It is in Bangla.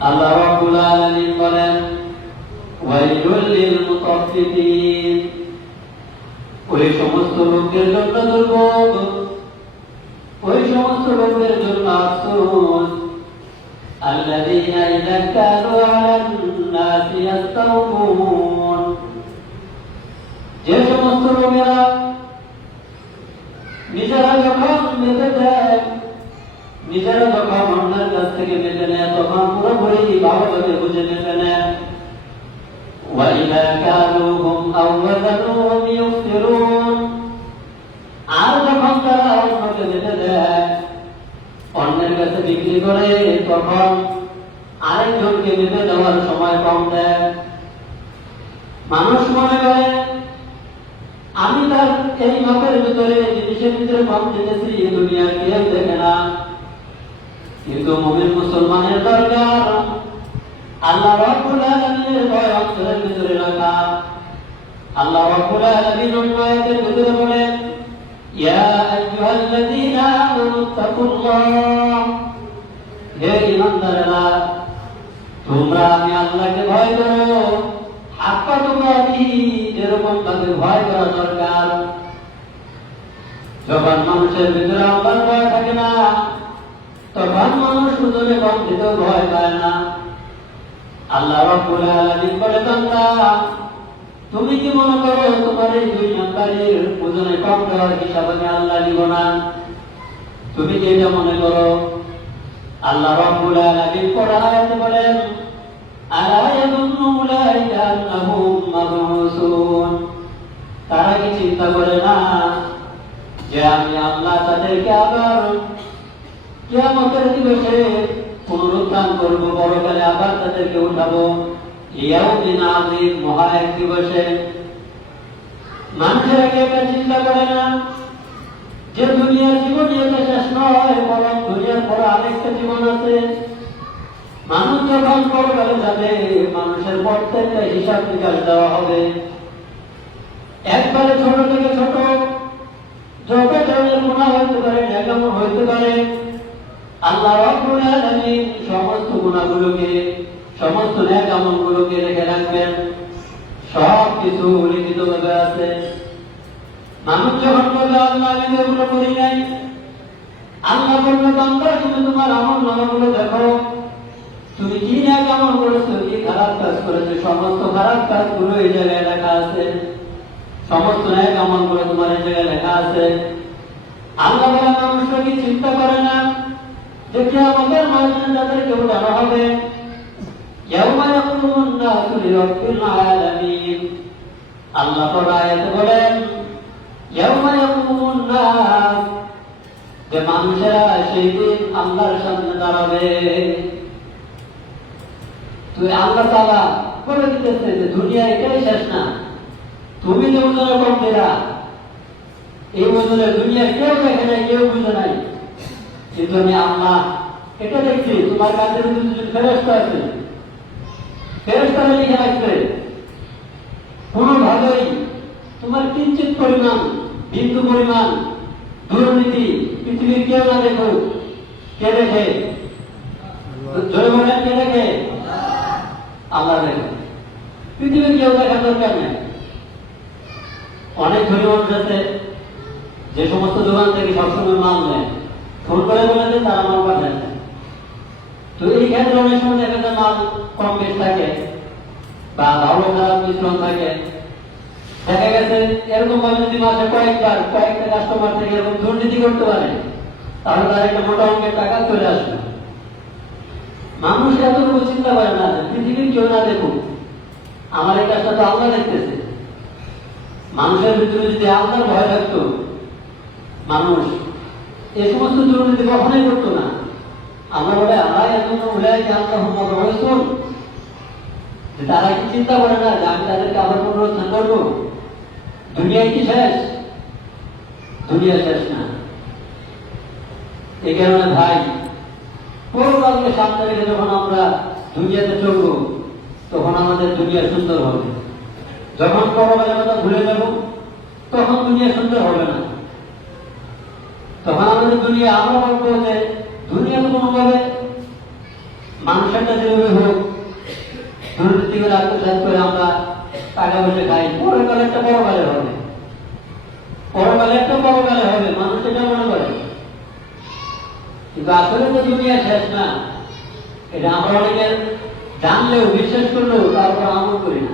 আল্লাহ রাব্বুল আলামিন বলেন, ওয়াইলুল লিল মুতাফফিফিন, ওই সমস্ত লোকের জন্য দুর্ভোগ, ওই সমস্ত লোকের জন্য আফসোস, আল্লাযীনা ইযা কানু আলান নাসি ইস্তাওফুন, যে সমস্ত লোকেরা নিজেরা যখন মেপে দেয়, নিজেরা যখন অন্যের কাছ থেকে মেপে নেয়, তখন পুরোপুরি ভালোভাবে বুঝে মেপে নেয়। وَإِذَا كَالُوهُمْ أَوْ وَزَنُوهُمْ يُخْسِرُونَ, আর যখন তারা অন্যকে মেপে দেয়, অন্যের কাছে বিক্রি করে, তখন আরেকজনকে মেপে দেওয়ার সময় কম দেয়। মানুষ মনে করে আমি তার এই মাপের ভিতরে, জিনিসের ভিতরে কম দিতেছি, দুনিয়ার কেউ দেখে না। কিন্তু মুমিন মুসলমানের দরকার আল্লাহ রাব্বুল আলামিনের ভয় অন্তরের ভিতরে রাখা। আল্লাহ রাব্বুল আলামিন অন্য আয়াতের ভিতরে বলেন, ইয়া আইয়ুহাল্লাযীনা আমানু তাকুল্লাহ, হে ঈমানদারেরা, তোমরা আমি আল্লাহকে ভয় করো, হাক্কা তুকাতিহি, যেরকম ভাবে ভয় করা দরকার। যখন মানুষের ভিতরে আল্লাহর ভয় থাকে না, তখন মানুষ সুযোগে কম দিতেও ভয় পায় না। আল্লাহ রাব্বুল আলামিন বলে, বান্দা, তুমি কি মনে করো তোমার এই 2 নাম্বারের ওজনে কম দেওয়ার হিসাব আমি আল্লাহ নিব না? তুমি কি এটা মনে করো? আল্লাহ রাব্বুল আলামিন পড়া আয়াতে বলেন, আলা ইয়াযুন্নু উলাইকা আন্নাহুম মাবউসুন, তারা কি চিন্তা করে না যে আমি আল্লাহ তাদেরকে আবার কিয়ামতের দিবসে পুনরুত্থান করব, পরকালে আবার তাদেরকে উঠাবো। ইয়াউমিন আযীম, মহা এক দিবসে। মানুষেরা কি এটা চিন্তা করে না যে দুনিয়ার জীবনই এটা শেষ নয়, বরং দুনিয়ার পর আরেকটা জীবন আছে। মানুষ যখন পরকালে যাবে, মানুষের প্রত্যেকটা হিসাব নিকাশ দেওয়া হবে। একবারে ছোট থেকে ছোট যত ধরনের গুনাহ হইতে পারে, নেকামল হইতে পারে, আল্লাহ রাব্বুল আলামিন সমস্ত গুনাহগুলোকে, সমস্ত নেকামলগুলোকে রেখে রাখবেন। সব কিছু লিখিতভাবে আছে। মানুষ যখন বলবে আল্লাহ আমি এগুলো করি নাই, আল্লাহ বলবে, বান্দা তুমি তোমার আমল নামাগুলো দেখো, তুমি কি নেকামল করেছো, কি খারাপ কাজ করেছো, সমস্ত খারাপ কাজগুলো এই জায়গায় লেখা আছে, সমস্ত নেকামলগুলো তোমার এই জায়গায় লেখা আছে। আল্লাহ বলে, মানুষরা কি চিন্তা করে না যে কিয়ামতের ময়দানে তাদেরকে উঠানো হবে? ইয়াউমা ইয়াকুমুন নাসু লিরাব্বিল আলামিন, আল্লাহ তাআলা আয়াতে বলেন, ইয়াউমা ইয়াকুমুন নাস, যে মানুষেরা সেই দিন আল্লাহর সামনে দাঁড়াবে। তো আল্লাহ তাআলা বলে দিতেছে যে দুনিয়া এটাই শেষ না, তুমি যে ওজনে কম দিলা, এই ওজনে দুনিয়ার কেউ দেখে নাই, কেউ বুঝে নাই, কিন্তু আমি আল্লাহ এটা দেখছি। তোমার কাছে ফেরেশতা আছে, ফেরেশতারা লিখে রাখছে, কোনোভাবেই তোমার কিঞ্চিত পরিমাণ, বিন্দু পরিমাণ দুর্নীতি পৃথিবীর কেউ না দেখো। কে দেখে? জোরে বলেন, কে দেখে? আল্লাহ দেখে। পৃথিবীর কেউ দেখার দরকার নেই। অনেক ধনী মানুষ আছে যে সমস্ত দোকান থেকে সবসময় মাল নেয়, ফোন করে বলে যে তারা মাল পাঠায় না। তো এই ক্ষেত্রে অনেক সময় দেখা যায় মাল কম বেশ থাকে বা ভালো খারাপ মিশ্রণ থাকে। দেখা গেছে এরকম ভাবে যদি মাসে কয়েকবার কয়েকটা কাস্টমার থেকে এরকম দুর্নীতি করতে পারে, তাহলে তার একটা মোটা অঙ্কের টাকা চলে আসবে। মানুষ এতটুকু চিন্তা করে না যে পৃথিবীর কেউ না দেখুক, আমার এই কাজটা তো আল্লাহ দেখতেছে। মানুষের ভিতরে যদি আল্লাহর ভয় থাকতো, মানুষ এই সমস্ত দুর্নীতি কখনোই করতো না। আল্লাহ বলে, আল্লাহ এখন উলাইকা আন্নাহুম মাবউসুন, যে তারা কি চিন্তা করে না যে আমি তাদেরকে আবার পুনরুত্থান করবো? দুনিয়া কি শেষ? দুনিয়া শেষ না। এই কারণে ভাই, পরকালকে সামনে রেখে যখন আমরা দুনিয়াতে চলবো, তখন আমাদের দুনিয়া সুন্দর হবে। যখন পরকালের কথা ভুলে যাব, তখন দুনিয়া সুন্দর হবে না। তখন আমাদের দুনিয়া, আমরা বলবো যে দুনিয়া তো কোনোভাবে মানুষেরটা যেভাবে হোক দুর্নীতি করে আত্মসাৎ করে আমরা টাকা পয়সা খাই, পরকালে একটা পরকালে হবে, পরকালে একটা পরকালে হবে, মানুষ এটা মনে করে। কিন্তু আসলে তো দুনিয়া শেষ না, এটা আমরা অনেকে জানলেও বিশ্বাস করলেও তারপর আমল করি না।